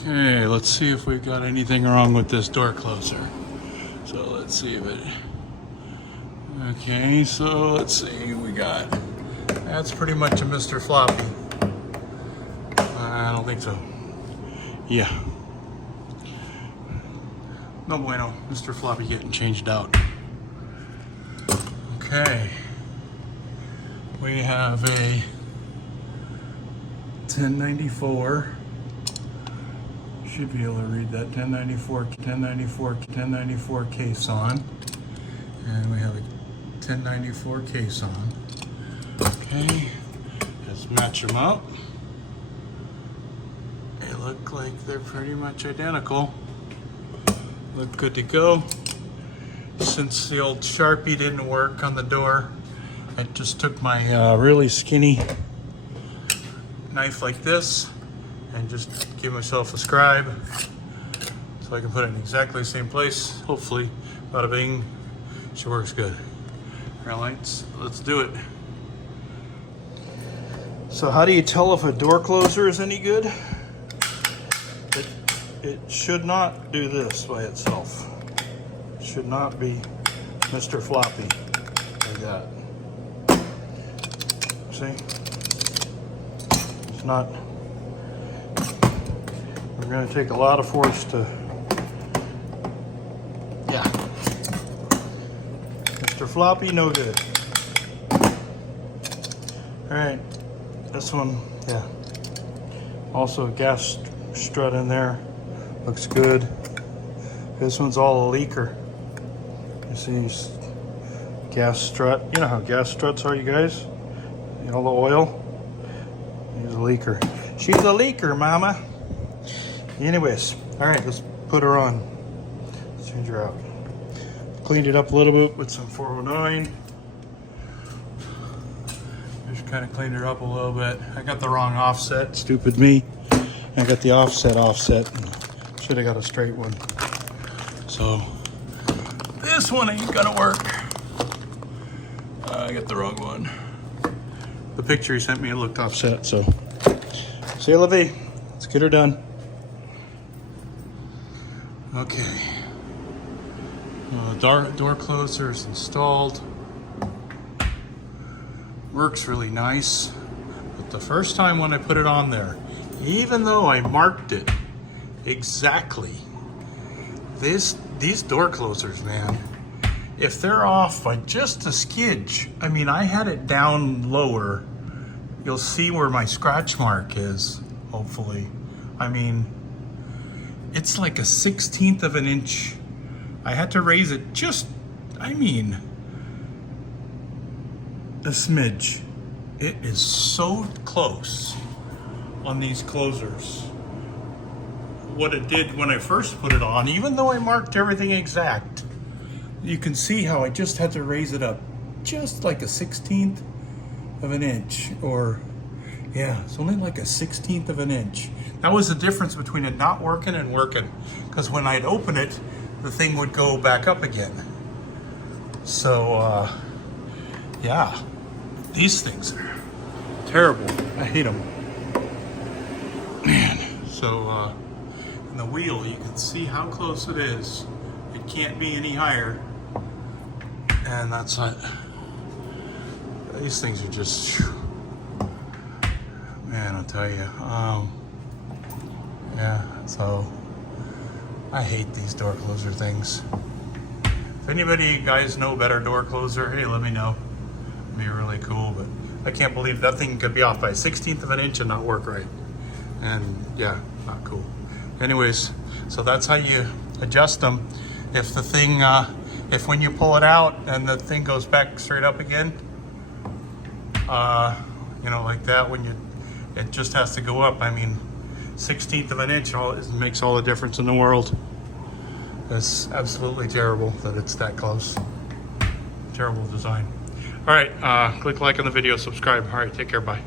Okay, let's see if we got anything wrong with this door closer. So let's see if it... Okay, so let's see, we got... That's pretty much a Mr. Floppy. I don't think so. Yeah. No bueno, Mr. Floppy getting changed out. Okay. We have a 1094. Should be able to read that 1094 case on, and we have a 1094 case on. Okay, let's match them up. They look like they're pretty much identical. Look good to go. Since the old Sharpie didn't work on the door, I just took my really skinny knife like this and just give myself a scribe so I can put it in exactly the same place. Hopefully, bada bing, she works good. All right, let's do it. So how do you tell if a door closer is any good? It should not do this by itself. It should not be Mr. Floppy like that. See? It's not. We're going to take a lot of force to, yeah. Mr. Floppy, no good. All right, this one, yeah. Also a gas strut in there, looks good. This one's all a leaker. You see, gas strut. You know how gas struts are, you guys? You know the oil? Here's a leaker. She's a leaker, mama. Anyways, all right, let's put her on. Let's change her out. Cleaned it up a little bit with some 409. Just kind of cleaned her up a little bit. I got the wrong offset, stupid me. I got the offset. Should have got a straight one. So this one ain't gonna work. I got the wrong one. The picture he sent me, it looked offset, so. See you, Livy. Let's get her done. Okay. Door closer is installed. Works really nice. But the first time when I put it on there, even though I marked it exactly, these door closers, man, if they're off by just a skidge, I mean, I had it down lower. You'll see where my scratch mark is, hopefully. I mean, it's like a 1/16 of an inch. I had to raise it just, I mean, a smidge. It is so close on these closers. What it did when I first put it on, even though I marked everything exact, you can see how I just had to raise it up just like a 1/16 of an inch, or yeah, it's only like a 1/16 of an inch. That was the difference between it not working and working, because when I'd open it, the thing would go back up again. So yeah, these things are terrible. I hate them, man. So in the wheel, you can see how close it is. It can't be any higher, and that's it. These things are just, man, I'll tell you. Yeah, so I hate these door closer things. If anybody guys know better door closer, hey, let me know. It'd be really cool, but I can't believe that thing could be off by a 1/16 of an inch and not work right. And yeah, not cool. Anyways, so that's how you adjust them. If the thing, if when you pull it out and the thing goes back straight up again, you know, like that, when it just has to go up. I mean, 1/16 of an inch makes all the difference in the world. It's absolutely terrible that it's that close. Terrible design. All right, click like on the video, subscribe. All right, take care, bye.